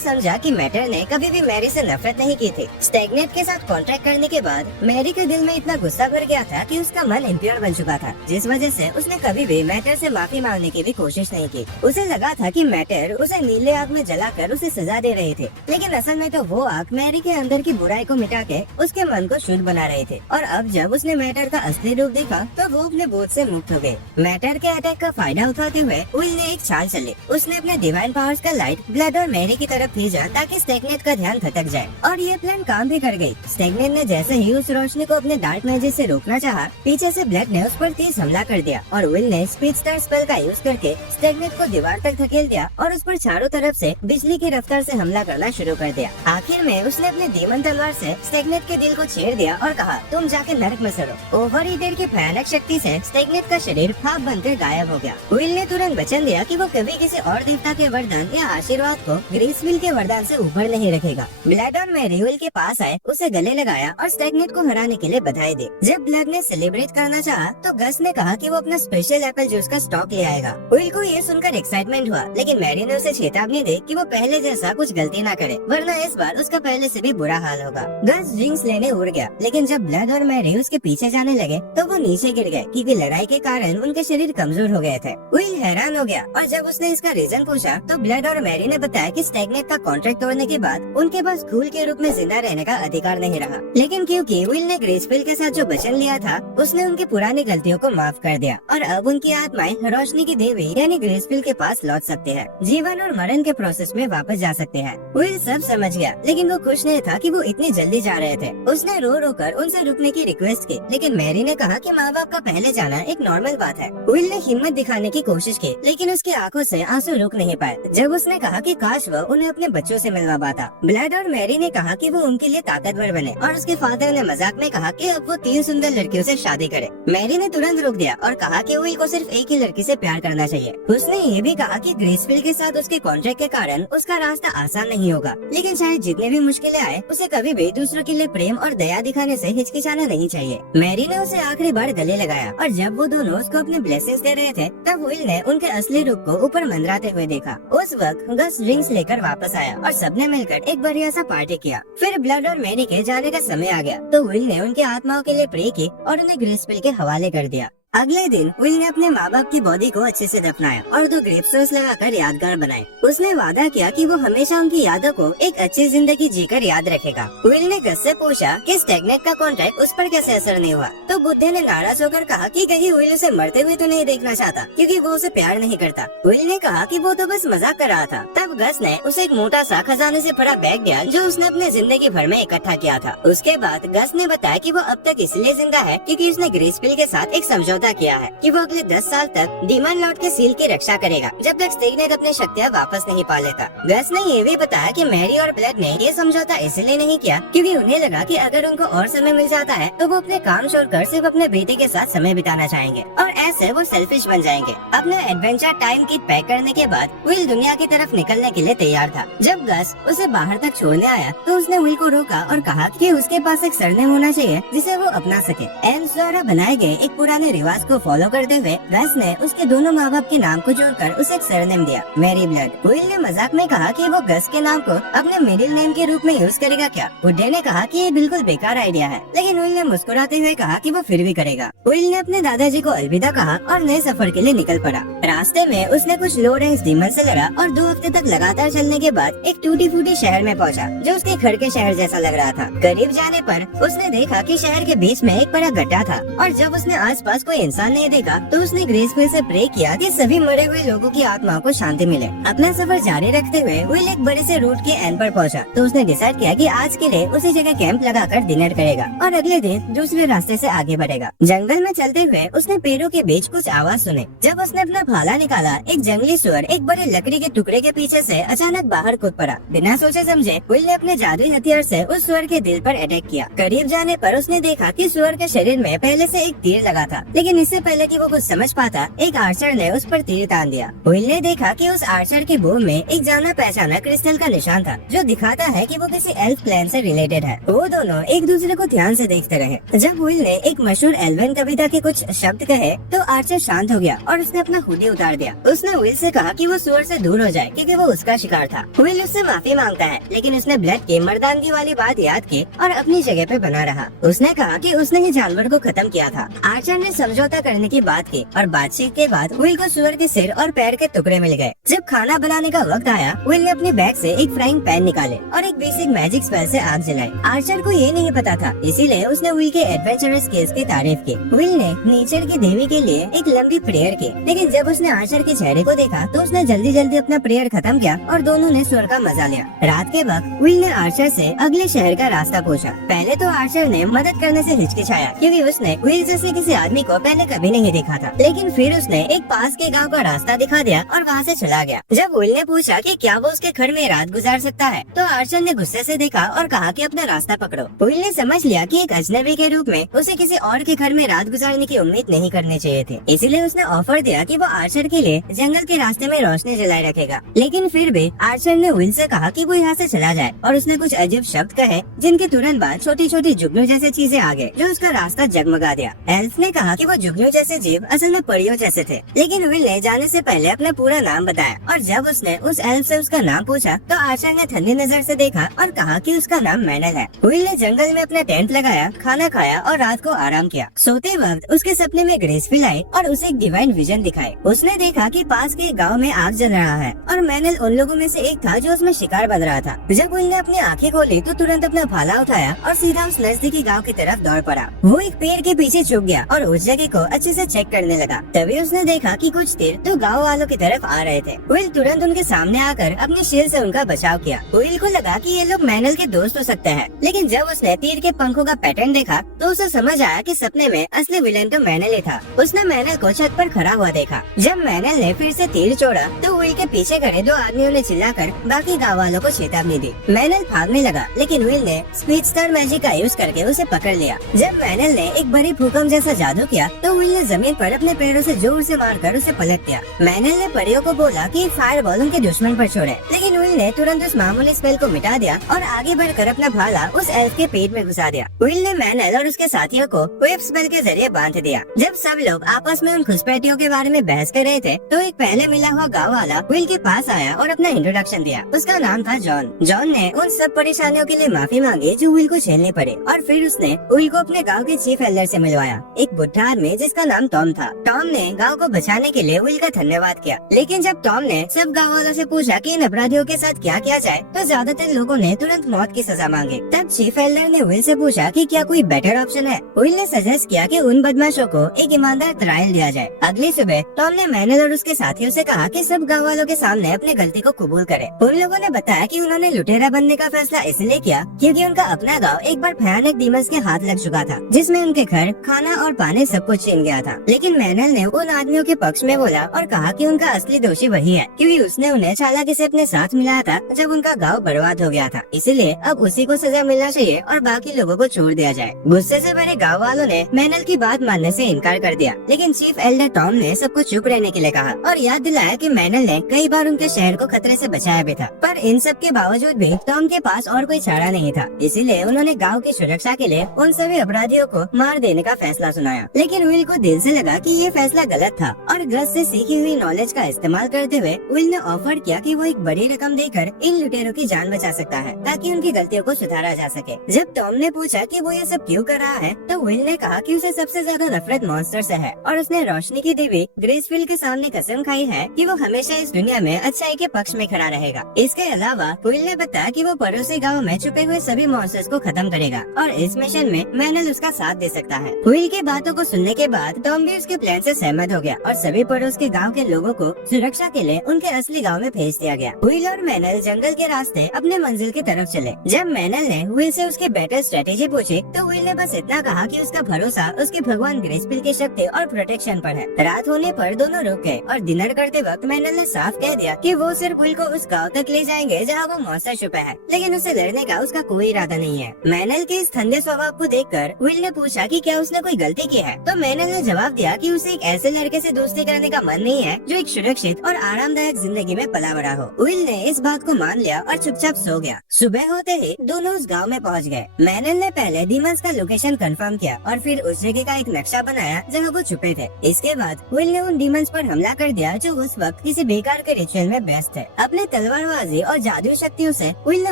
समझा कि मैटर ने कभी भी मैरी से नफरत नहीं की थी। स्टैग्नेट के साथ कॉन्ट्रैक्ट करने के बाद मैरी के दिल में इतना गुस्सा भर गया था कि उसका मन इम्प्योर बन चुका था, जिस वजह से उसने कभी भी मैटर से माफी मांगने की भी कोशिश नहीं की। उसे लगा था कि मैटर उसे नीले आग में जलाकर उसे सजा दे रहे थे, लेकिन असल में तो वो आग मैरी के अंदर की बुराई को मिटा के उसके मन को शुद्ध बना रहे थे। और अब जब उसने मैटर का असली रूप देखा तो वो अपने बोझ से मुक्त हो गए। मैटर के अटैक का फायदा उठाते हुए विल ने एक चाल चली। उसने अपने डिवाइन पावर्स का लाइट ब्लड और मैरी की तरफ भेजा ताकि स्टैग्नेट का ध्यान भटक जाए, और ये प्लान काम भी कर गई। स्टैग्नेट ने जैसे ही उस रोशनी को अपने डार्क मैजिक से रोकना चाहा, पीछे से ब्लड ने उस पर तेज हमला कर दिया और विल ने स्पीड स्टार स्पेल का यूज करके स्टैग्नेट को दीवार तक धकेल दिया और उस पर चारों तरफ से बिजली की रफ्तार से हमला करना शुरू कर दिया। आखिर में उसने अपने डीमन तलवार से स्टैग्नेट के दिल को छेड़ दिया और कहा, तुम जाके नरक में सड़ो। ओवर ईटर की भयानक शक्ति से स्टैग्नेट का शरीर भाप बनकर गायब हो गया। विल ने तुरंत वचन दिया कि वो कभी किसी और देवता के वरदान या आशीर्वाद को ग्रेसफिल के वरदान से ऊपर नहीं रखेगा। ब्लड और मैरी विल के पास आए, उसे गले लगाया और स्टैग्नेट को हराने के लिए बधाई दी। जब ब्लड ने सेलिब्रेट करना चाहा तो गस ने कहा कि वो अपना स्पेशल एप्पल जूस का स्टॉक ले आएगा। विल को ये सुनकर एक्साइटमेंट हुआ, लेकिन मैरी ने उसे चेतावनी दी कि वो पहले जैसा कुछ गलती ना करे, वरना इस बार उसका पहले से भी बुरा हाल होगा। गस ड्रिंक्स लेने उड़ गया, लेकिन जब ब्लड और मैरी उसके पीछे जाने लगे तो वो नीचे गिर गए क्योंकि लड़ाई के कारण उनके शरीर कमजोर हो गए थे। विल हैरान हो गया और जब उसने इसका रीजन पूछा तो ब्लड और मैरी ने बताया कि स्टैग्नेट का कॉन्ट्रैक्ट तोड़ने के बाद उनके पास खूल के रूप में जिंदा रहने का अधिकार नहीं रहा। लेकिन क्योंकि विल ने ग्रेसफिल के साथ जो वचन लिया था, उसने उनकी पुरानी गलतियों को माफ कर दिया और अब उनकी आत्माएं रोशनी की देवी यानी ग्रेसफिल के पास लौट सकते हैं, जीवन और मरण के प्रोसेस में वापस जा सकते हैं। विल सब समझ गया, लेकिन वो खुश नहीं था कि वो इतनी जल्दी जा रहे थे। उसने रो रो कर उनसे रुकने की रिक्वेस्ट की, लेकिन मैरी ने कहा कि माँ बाप का पहले जाना एक नॉर्मल बात है। विल ने हिम्मत दिखाने की कोशिश की, लेकिन उसकी आंखों से आंसू रुक नहीं पाए जब उसने कहा कि काश वो उन्हें अपने बच्चों से मिलवा पाता। ब्लड और मैरी ने कहा कि वो उनके लिए ताकतवर बने और उसके फादर ने मजाक में कहा कि अब वो 3 सुंदर लड़कियों से शादी करे। मैरी ने तुरंत रोक दिया और कहा कि विल को सिर्फ एक ही लड़की से प्यार करना चाहिए। उसने ये भी कहा कि ग्रेसफिल के साथ उसके कॉन्ट्रैक्ट के कारण उसका रास्ता आसान नहीं होगा, लेकिन चाहे जितने भी मुश्किलें आए, उसे कभी भी दूसरों के लिए प्रेम और दया दिखाने से हिचकिचाना नहीं चाहिए। मैरी ने उसे आखिरी बार गले लगाया और जब वो दोनों उसको अपने ब्लेसिंग्स दे रहे थे तब विल ने उनके असली रूप को ऊपर मंडराते हुए देखा। उस वक्त गस ड्रिंक्स लेकर वापस आया और सबने मिलकर एक बढ़िया सा पार्टी किया। फिर ब्लड और मैरी के जाने का समय आ गया तो विल ने उनकी आत्माओं के लिए प्रे की और उन्हें ग्रेसफिल के हवाले कर दिया। अगले दिन विल ने अपने माँ बाप की बॉडी को अच्छे से दफनाया और 2 ग्रेवस्टोन्स लगाकर यादगार बनाए। उसने वादा किया कि वो हमेशा उनकी यादों को एक अच्छी जिंदगी जीकर याद रखेगा। विल ने गस से पूछा कि स्टैग्नेट का कॉन्ट्रैक्ट उस पर कैसे असर नहीं हुआ, तो बुद्धे ने नाराज होकर कहा कि कहीं विल उसे मरते हुए तो नहीं देखना चाहता क्योंकि वो उसे प्यार नहीं करता। विल ने कहा कि वो तो बस मजाक कर रहा था। तब गस ने उसे एक मोटा सा खजाने से भरा बैग दिया जो उसने अपने जिंदगी भर में इकट्ठा किया था। उसके बाद गस ने बताया कि वो अब तक इसलिए जिंदा है क्योंकि उसने ग्रेसफिल के साथ एक समझौता किया है कि वो अगले 10 साल तक डीमन लॉर्ड के सील की रक्षा करेगा जब तक स्टैग्नेट अपनी शक्तियाँ वापस नहीं पा लेता। गस ने ये भी बताया कि मैरी और ब्लड ने ये समझौता इसलिए नहीं किया क्योंकि उन्हें लगा कि अगर उनको और समय मिल जाता है तो वो अपने काम छोड़कर सिर्फ अपने बेटे के साथ समय बिताना चाहेंगे और ऐसे वो सेल्फिश बन जाएंगे। अपने एडवेंचर टाइम किट पैक करने के बाद विल दुनिया की तरफ निकलने के लिए तैयार था। जब गस उसे बाहर तक छोड़ने आया तो उसने विल को रोका और कहा कि उसके पास एक सरनेम होना चाहिए जिसे वो अपना सके। एल्स द्वारा बनाए गए एक पुराने रिवाज को फॉलो करते हुए गस ने उसके दोनों माँ बाप के नाम को जोड़कर उसे एक सरनेम दिया, मैरी ब्लड। विल ने मजाक में कहा कि वो गस के नाम को अपने मिडिल नेम के रूप में यूज करेगा क्या। बुड्ढे ने कहा कि ये बिल्कुल बेकार आइडिया है, लेकिन विल ने मुस्कुराते हुए कहा कि वो फिर भी करेगा। विल ने अपने दादाजी को अलविदा कहा और नए सफर के लिए निकल पड़ा। रास्ते में उसने कुछ लो रैंक डीमन से लड़ा और 2 हफ्ते तक लगातार चलने के बाद एक टूटी फूटी शहर में पहुंचा, जो उसके घर के शहर जैसा लग रहा था। करीब जाने पर उसने देखा कि शहर के बीच में एक बड़ा गड्ढा था और जब उसने आसपास कोई इंसान नहीं देखा तो उसने ग्रेसफुल से प्रे किया कि सभी मरे हुए लोगों की आत्माओं को शांति मिले। अपना सफर जारी रखते हुए विल एक बड़े से रूट के एंड पर पहुंचा, तो उसने डिसाइड किया कि आज के लिए उसी जगह कैंप लगाकर डिनर करेगा और अगले दिन दूसरे रास्ते से आगे बढ़ेगा। जंगल में चलते हुए उसने पेड़ों के बीच कुछ आवाज सुने। जब उसने अपना भाला निकाला, एक जंगली सुअर एक बड़े लकड़ी के टुकड़े के पीछे से अचानक बाहर कूद पड़ा। बिना सोचे समझे विल ने अपने जादुई हथियार से उस सुअर के दिल पर अटैक किया। करीब जाने पर उसने देखा कि सुअर के शरीर में पहले से एक तीर लगा था, लेकिन इससे पहले कि वो कुछ समझ पाता, एक आर्चर ने उस पर तीर तान दिया। विल ने देखा कि उस आर्चर के बो में एक जाना पहचाना क्रिस्टल का निशान था, जो दिखाता है कि वो किसी एल्फ क्लैन से रिलेटेड है। वो दोनों एक दूसरे को ध्यान से देखते रहे। जब विल ने एक मशहूर एल्वन कविता के कुछ शब्द कहे तो आर्चर शांत हो गया और उसने अपना हुडी उतार दिया। उसने विल से कहा कि वो सुअर से दूर हो जाए क्योंकि वो उसका शिकार था। विल उससे माफी मांगता है, लेकिन उसने ब्लड की मर्दानगी वाली बात याद की और अपनी जगह पे बना रहा। उसने कहा कि उसने ही जानवर को खत्म किया था। आर्चर ने समझौता करने की बात की और बातचीत के बाद विल को सुअर के सिर और पैर के टुकड़े मिल गए। जब खाना बनाने का वक्त आया, विल ने अपने बैग से एक फ्राइंग पैन निकाले और एक बेसिक मैजिक स्पेल से आग जलाई। आर्चर को ये नहीं पता था, इसीलिए उसने विल के एडवेंचरस स्किल्स की तारीफ की। विल ने नेचर की देवी के लिए एक लंबी प्रेयर की, लेकिन जब उसने आर्चर के चेहरे को देखा तो उसने जल्दी जल्दी अपना प्रेयर खत्म किया और दोनों ने सुअर का मजा लिया। रात के वक्त विल ने आर्चर से अगले शहर का रास्ता पूछा। पहले तो आर्चर ने मदद करने से हिचकिचाया क्योंकि उसने विल जैसे किसी आदमी को पहले कभी नहीं देखा था, लेकिन फिर उसने एक पास के गांव का रास्ता दिखा दिया और वहाँ से चला गया। जब विल ने पूछा कि क्या वो उसके घर में रात गुजार सकता है, तो आर्चर ने गुस्से से देखा और कहा कि अपना रास्ता पकड़ो। विल ने समझ लिया कि एक अजनबी के रूप में उसे किसी और के घर में रात गुजारने की उम्मीद नहीं करनी चाहिए थी, इसीलिए उसने ऑफर दिया कि वो आर्चर के लिए जंगल के रास्ते में रोशनी जलाए रखेगा। लेकिन फिर भी आर्चर ने विल से कहा कि वो यहाँ से चला जाए और उसने कुछ अजीब शब्द कहे, जिनके तुरंत बाद छोटी छोटी जुगनू जैसे चीजें आ गए जो उसका रास्ता जगमगा दिया। एल्फ ने कहा कि वो जुगनू जैसे जीव असल में परियों जैसे थे, लेकिन विल ने जाने से पहले अपना पूरा नाम बताया और जब उसने उस एल्फ से उसका नाम पूछा तो आर्चर ने ठंडी नजर से देखा और कहा कि उसका नाम मैनल है। विल ने जंगल में अपना टेंट लगाया, खाना खाया और रात को आराम किया। सोते वक्त उसके सपने में ग्रेसफुल आई और उसे एक डिवाइन विजन दिखाई। उसने देखा कि पास के गांव में आग जल रहा है और मैनल उन लोगों में से एक था जो उसमें शिकार बन रहा था। जब विल ने अपनी आंखें खोली तो तुरंत अपना भाला उठाया और सीधा उस नजदीकी गांव की तरफ दौड़ पड़ा। वो एक पेड़ के पीछे छुप गया और उस जगह को अच्छे से चेक करने लगा। तभी उसने देखा कि कुछ तीर तो गांव वालों की तरफ आ रहे थे। विल तुरंत उनके सामने आकर अपने शील्ड से उनका बचाव किया। विल को लगा कि ये लोग मैनल के दोस्त हो सकते हैं, लेकिन जब उसने तीर के पंखों का पैटर्न देखा तो उसे समझ आया कि सपने में असली विलेन तो मैनल ही था। उसने मैनल को छत पर खड़ा हुआ देखा। जब मैनल ने फिर से तीर छोड़ा तो विल के पीछे खड़े 2 आदमियों ने चिल्लाकर बाकी गाँव वालों को चेतावनी दी। मैनल भागने लगा, लेकिन विल ने स्पीड स्टार मैजिक का यूज करके उसे पकड़ लिया। जब मैनल ने एक बड़ी भूकंप जैसा जादू किया तो विल ने जमीन पर अपने पैरों से जोर से मारकर उसे पलट दिया। मैनल ने परियों को बोला कि फायर बॉल उनके दुश्मन पर छोड़े, लेकिन विल ने तुरंत उस मामूली स्पेल को मिटा दिया और आगे बढ़कर अपना भाला उस एल्फ के पेट में घुसा दिया। विल ने मैनल और उसके साथियों को वेब स्पेल के जरिए बांध दिया। जब सब लोग आपस में उन घुसपैठियों के बारे में बहस कर रहे थे तो एक पहले मिला हुआ गाँव वाला विल के पास आया और अपना इंट्रोडक्शन दिया। उसका नाम था जॉन। जॉन ने उन सब परेशानियों के लिए माफी मांगी जो विल को झेलनी पड़े और फिर उसने विल को अपने गाँव के चीफ एल्डर से मिलवाया, एक बुढ़ा आदमी जिसका नाम टॉम था। टॉम ने गाँव को बचाने के लिए विल का धन्यवाद किया, लेकिन जब टॉम ने सब गाँव वालों से पूछा कि इन अपराधियों के साथ क्या किया जाए तो ज्यादातर लोगों ने तुरंत मौत की सजा मांगी। तब चीफ एल्डर ने विल से पूछा कि क्या कोई बेटर ऑप्शन है। विल ने सजेस्ट किया कि उन बदमाशों को एक ईमानदार ट्रायल दिया जाए। अगली सुबह टॉम ने मैनल और उसके साथियों से कहा कि सब गाँव वालों के सामने अपनी गलती को कबूल करें। उन लोगों ने बताया कि उन्होंने लुटेरा बनने का फैसला इसलिए किया क्योंकि उनका अपना गाँव एक बार भयानक डीमंस के हाथ लग चुका था, जिसमें उनके घर, खाना और पानी सब कुछ छीन गया था। लेकिन मैनल ने उन आदमियों के पक्ष में बोला और कहा कि उनका असली दोषी वही है क्योंकि उसने उन्हें चालाकी से अपने साथ मिलाया था जब उनका गाँव बर्बाद हो गया था। इसीलिए अब उसी को सजा मिलना चाहिए और बाकी लोगों को छोड़ दिया जाए। गुस्से से भरे गाँव वालों ने मैनल की बात मानने से इनकार कर दिया, लेकिन चीफ एल्डर टॉम ने सबको चुप रहने के लिए कहा और याद दिलाया कि मैनल ने कई बार उनके शहर को खतरे से बचाया भी था। पर इन सब के बावजूद भी टॉम के पास और कोई चारा नहीं था, इसीलिए उन्होंने गाँव की सुरक्षा के लिए उन सभी अपराधियों को मार देने का फैसला सुनाया। लेकिन लेकिन विल को दिल से लगा कि ये फैसला गलत था और गस से सीखी हुई नॉलेज का इस्तेमाल करते हुए विल ने ऑफर किया कि वो एक बड़ी रकम देकर इन लुटेरों की जान बचा सकता है ताकि उनकी गलतियों को सुधारा जा सके। जब टॉम ने पूछा कि वो ये सब क्यों कर रहा है तो विल ने कहा कि उसे सबसे ज्यादा नफरत मॉन्स्टर से है और उसने रोशनी की देवी ग्रेसफिल के सामने कसम खाई है कि वो हमेशा इस दुनिया में अच्छाई के पक्ष में खड़ा रहेगा। इसके अलावा विल ने बताया कि वो पड़ोसी गाँव में छुपे हुए सभी मॉन्स्टर्स को खत्म करेगा और इस मिशन में मैनल उसका साथ दे सकता है। विल की बातों को सुनने के बाद टॉम भी उसके प्लान से सहमत हो गया और सभी पड़ोस के गांव के लोगों को सुरक्षा के लिए उनके असली गांव में भेज दिया गया। विल और मैनल जंगल के रास्ते अपने मंजिल की तरफ चले। जब मैनल ने विल से उसकी बेटर स्ट्रेटेजी पूछी तो विल ने बस इतना कहा कि उसका भरोसा उसके भगवान ग्रेसफिल की शक्ति और प्रोटेक्शन पर है। रात होने पर दोनों रुक गए और डिनर करते वक्त मैनल ने साफ कह दिया कि वो सिर्फ विल को उस गाँव तक ले जाएंगे जहाँ वो मॉन्स्टर छुपा है, लेकिन उसे लड़ने का उसका कोई इरादा नहीं है। मैनल के इस ठंडे स्वभाव को देखकर विल ने पूछा कि क्या उसने कोई गलती की है तो मैनल ने जवाब दिया कि उसे एक ऐसे लड़के से दोस्ती करने का मन नहीं है जो एक सुरक्षित और आरामदायक जिंदगी में पला बड़ा हो। विल ने इस बात को मान लिया और चुपचाप सो गया। सुबह होते ही दोनों उस गांव में पहुंच गए। मैनल ने पहले डीमंस का लोकेशन कंफर्म किया और फिर उस जगह का एक नक्शा बनाया जहाँ वो छुपे थे। इसके बाद विल ने उन डीमंस पर हमला कर दिया जो उस वक्त किसी बेकार के रिचुअल में व्यस्त थे। अपने तलवारबाजी और जादुई शक्तियों से विल ने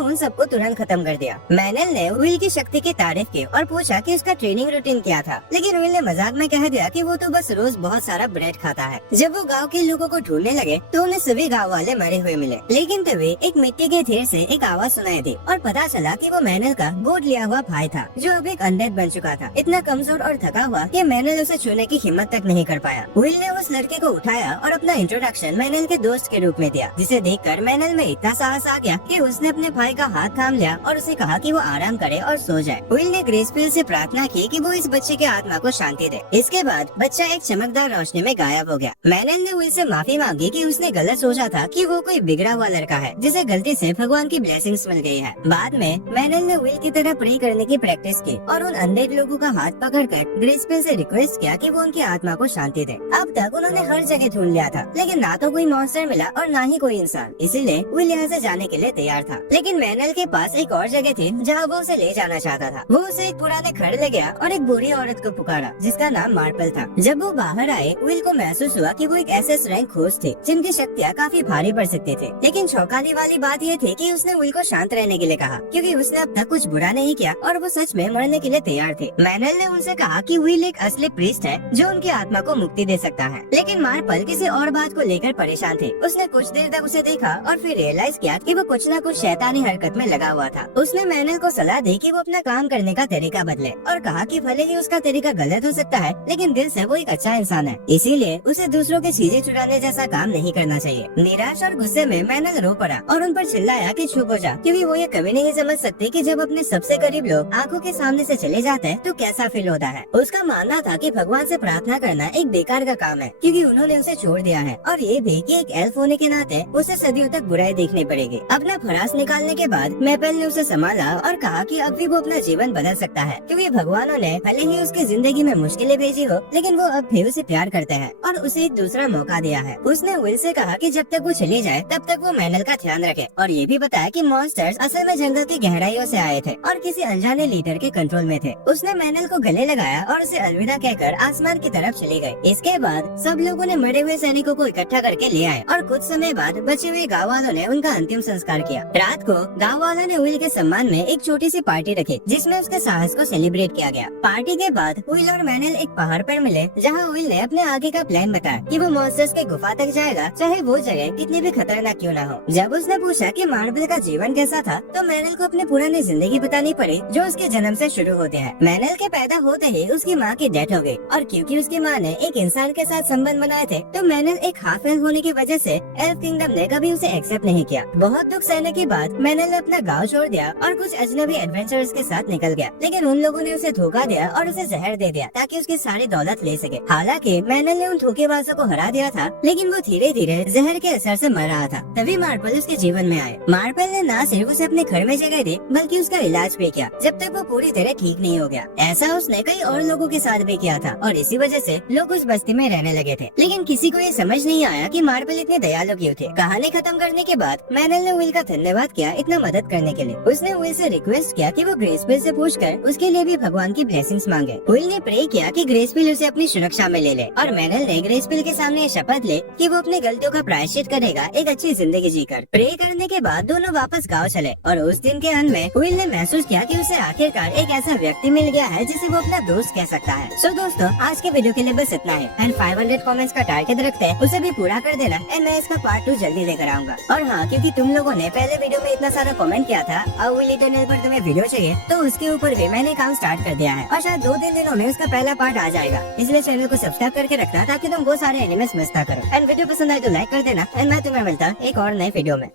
उन सबको तुरंत खत्म कर दिया। मैनल ने विल की शक्ति की तारीफ की और पूछा कि उसका ट्रेनिंग रूटीन क्या था, लेकिन विल ने मजाक में कह दिया कि वो तो बस रोज बहुत सारा ब्रेड खाता है। जब वो गांव के लोगों को ढूंढने लगे तो उन्हें सभी गांव वाले मरे हुए मिले, लेकिन तभी एक मिट्टी के ढेर से एक आवाज सुनाई दी और पता चला कि वो मैनल का गोद लिया हुआ भाई था जो अब एक अनडेड बन चुका था, इतना कमजोर और थका हुआ कि मैनल उसे छूने की हिम्मत तक नहीं कर पाया। विल ने उस लड़के को उठाया और अपना इंट्रोडक्शन मैनल के दोस्त के रूप में दिया, जिसे देखकर मैनल में इतना साहस आ गया कि उसने अपने भाई का हाथ थाम लिया और उसे कहा कि वो आराम करे और सो जाए। विल ने ग्रेसफिल से प्रार्थना की कि वो इस बच्चे के आत्मा को शांति दे। इसके बाद बच्चा एक चमकदार रोशनी में गायब हो गया। मैनल ने विल से माफी मांगी कि उसने गलत सोचा था कि वो कोई बिगड़ा हुआ लड़का है जिसे गलती से भगवान की ब्लेसिंग्स मिल गई है। बाद में मैनल ने विल की तरह प्रे करने की प्रैक्टिस की और उन अनडेड लोगों का हाथ पकड़कर ग्रेसफिल से रिक्वेस्ट किया कि वो उनकी आत्मा को शांति दे। अब तक उन्होंने हर जगह ढूंढ लिया था, लेकिन ना तो कोई मॉन्स्टर मिला और ना ही कोई इंसान, इसीलिए विल यहाँ से जाने के लिए तैयार था। लेकिन मैनल के पास एक और जगह थी जहाँ वो उसे ले जाना चाहता था। वो उसे एक पुराने घर ले गया और एक बुरी औरत को पुकारा जिसका नाम मार्पल था। जब वो बाहर आए विल को महसूस हुआ कि वो एक एसएस रैंक खोज थे जिनकी शक्तियाँ काफी भारी पड़ सकते थे। लेकिन चौंकाने वाली बात ये थी कि उसने विल को शांत रहने के लिए कहा क्योंकि उसने अब तक कुछ बुरा नहीं किया और वो सच में मरने के लिए तैयार थे। मैनल ने उनसे कहा कि विल एक असली प्रीस्ट है जो उनकी आत्मा को मुक्ति दे सकता है, लेकिन मार्पल किसी और बात को लेकर परेशान थे। उसने कुछ देर तक उसे देखा और फिर रियलाइज किया कि वो कुछ न कुछ शैतानी हरकत में लगा हुआ था। उसने मैनल को सलाह दी कि वो अपना काम करने का तरीका बदले और कहा कि भले ही उसका तरीका गलत हो सकता है, लेकिन दिल से वो एक अच्छा इंसान है, इसीलिए उसे दूसरों की चीजें चुराने जैसा काम नहीं करना चाहिए। निराश और गुस्से में मैनल रो पड़ा और उन पर चिल्लाया कि चुप हो जा, क्योंकि वो ये कभी नहीं समझ सकते कि जब अपने सबसे करीब लोग आंखों के सामने से चले जाते हैं तो कैसा फील होता है। उसका मानना था कि भगवान से प्रार्थना करना एक बेकार का काम है क्योंकि उन्होंने उसे छोड़ दिया है और ये भी कि एक एल्फ होने के नाते उसे सदियों तक बुराई देखनी पड़ेगी। अपना भड़ास निकालने के बाद मैपल ने उसे संभाला और कहा कि अब भी वो अपना जीवन बदल सकता है क्योंकि भगवानों ने भले ही उसकी जिंदगी में मुश्किलें भेजी हो, लेकिन वो अब भी उसे प्यार करते हैं और उसे एक दूसरा मौका दिया है। उसने विल से कहा कि जब तक वो चले जाए तब तक वो मैनल का ध्यान रखे और ये भी बताया कि मॉन्स्टर्स असल में जंगल की गहराइयों से आए थे और किसी अनजाने लीडर के कंट्रोल में थे। उसने मैनल को गले लगाया और उसे अलविदा कहकर आसमान की तरफ चली गई। इसके बाद सब लोगों ने मरे हुए सैनिकों को इकट्ठा करके ले आए और कुछ समय बाद बचे हुए गाँव वालों ने उनका अंतिम संस्कार किया। रात को गाँव वालों ने विल के सम्मान में एक छोटी सी पार्टी रखी जिसमें उसके साहस को सेलिब्रेट किया गया। पार्टी के बाद विल और मैनल एक पहाड़ पर मिले जहाँ विल ने अपने आगे का प्लान बताया कि वो मॉन्स्टर्स के गुफा तक जाएगा चाहे वो जगह कितनी भी खतरनाक क्यों ना हो। जब उसने पूछा कि मार्बल का जीवन कैसा था तो मैनल को अपनी पुरानी जिंदगी बतानी पड़ी जो उसके जन्म से शुरू होते हैं। मैनल के पैदा होते ही उसकी माँ की डेथ हो गई और क्योंकि उसकी माँ ने एक इंसान के साथ संबंध बनाए थे तो मैनल एक हाफ एल्फ होने की वजह से एल्फ किंगडम ने कभी उसे एक्सेप्ट नहीं किया। बहुत दुख सहने के बाद मैनल ने अपना गाँव छोड़ दिया और कुछ अजनबी एडवेंचरर्स के साथ निकल गया, लेकिन उन लोगों ने उसे धोखा दिया और उसे जहर दे दिया ताकि उसकी सारी दौलत ले सके। हालांकि मैनल ने उन धोखेबाजों को हरा दिया था, लेकिन वो धीरे धीरे जहर के असर से मर रहा था। तभी मार्पल उसके जीवन में आए। मार्पल ने न सिर्फ उसे अपने घर में जगह दी बल्कि उसका इलाज भी किया जब तक वो पूरी तरह ठीक नहीं हो गया। ऐसा उसने कई और लोगों के साथ भी किया था और इसी वजह से लोग उस बस्ती में रहने लगे थे, लेकिन किसी को ये समझ नहीं आया कि मार्पल इतने दयालु क्यों थे। कहानी खत्म करने के बाद मैनल ने विल का धन्यवाद किया इतना मदद करने के लिए। उसने विल से रिक्वेस्ट किया कि वो ग्रेसफिल से पूछकर उसके लिए भी भगवान की ब्लेसिंग्स मांगे। विल ने प्रे किया ताकि ग्रेसपिल उसे अपनी सुरक्षा में ले ले। और मैनल ने ग्रेसपिल के सामने शपथ ले कि वो अपनी गलतियों का प्रायश्चित करेगा एक अच्छी जिंदगी जीकर। प्रे करने के बाद दोनों वापस गाँव चले और उस दिन के अंत में विल ने महसूस किया कि उसे आखिरकार एक ऐसा व्यक्ति मिल गया है जिसे वो अपना दोस्त कह सकता है। सो दोस्तों, आज के वीडियो के लिए बस इतना है एंड 500 कमेंट्स का टारगेट रखते हैं, उसे भी पूरा कर देना एंड मैं इसका पार्ट 2 जल्दी लेकर आऊंगा। और हाँ, क्योंकि तुम लोगों ने पहले वीडियो में इतना सारा कमेंट किया था और विल इटरनल पर तुम्हें वीडियो चाहिए, तो उसके ऊपर भी मैंने काम स्टार्ट कर दिया है और शायद 2-3 दिनों में उसका पहला पार्ट आ जाएगा। इसलिए चैनल को सब्सक्राइब करके रखना ताकि तुम वो सारे एनिमेस मिस ना करो। एंड वीडियो पसंद आए तो लाइक कर देना एंड मैं तुम्हें मिलता एक और नए वीडियो में।